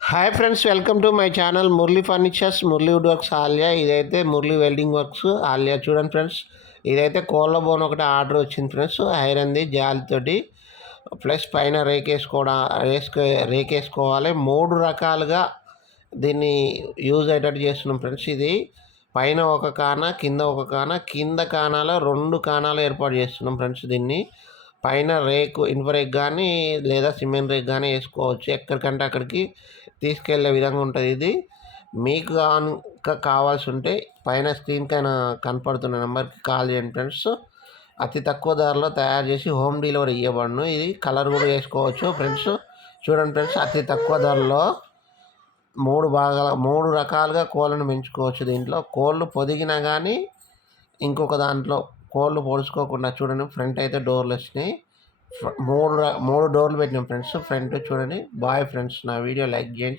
Hi friends, welcome to my channel Murali furnitures, Murali wood works Alia. ఇదైతే Murali welding works Alia. చూడండి friends, ఇదైతే కోళ్ళ బోన్ ఒకటి ఆర్డర్ వచ్చింది ఫ్రెండ్స్. ఐరన్ది జాలితోటి ప్లస్ పైన రేకేసుకోవాలి. 3 రకాలుగా దీన్ని యూజ్ అయ్యేటట్టు చేస్తున్నాం ఫ్రెండ్స్. ఇది పైన ఒక కాన, కింద ఒక కాన, కింద కానాలో 2 కానాలు ఏర్పాటు చేస్తున్నాం ఫ్రెండ్స్. దీన్ని పైన ఇనుప రేక్ కానీ లేదా సిమెంట్ రేక్ కానీ వేసుకోవచ్చు. ఎక్కడికంటే అక్కడికి తీసుకెళ్లే విధంగా ఉంటుంది. ఇది మీకు కనుక కావాల్సి ఉంటే పైన స్క్రీన్ పైన కనపడుతున్న నెంబర్కి కాల్ చేయండి ఫ్రెండ్స్. అతి తక్కువ ధరలో తయారు చేసి హోమ్ డెలివరీ ఇవ్వబడును. ఇది కలర్ కూడా వేసుకోవచ్చు ఫ్రెండ్స్. చూడండి ఫ్రెండ్స్, అతి తక్కువ ధరలో 3 రకాలుగా కోళ్ళను పెంచుకోవచ్చు. దీంట్లో కోళ్ళు పొదిగినా కానీ ఇంకొక దాంట్లో కోళ్ళు పొడుచుకోకుండా చూడండి. ఫ్రంట్ అయితే డోర్లు వచ్చినాయి. 3 డోర్లు పెట్టినాం ఫ్రెండ్స్. ఫ్రంట్ చూడండి. బాయ్ ఫ్రెండ్స్, నా వీడియో లైక్ చేయండి.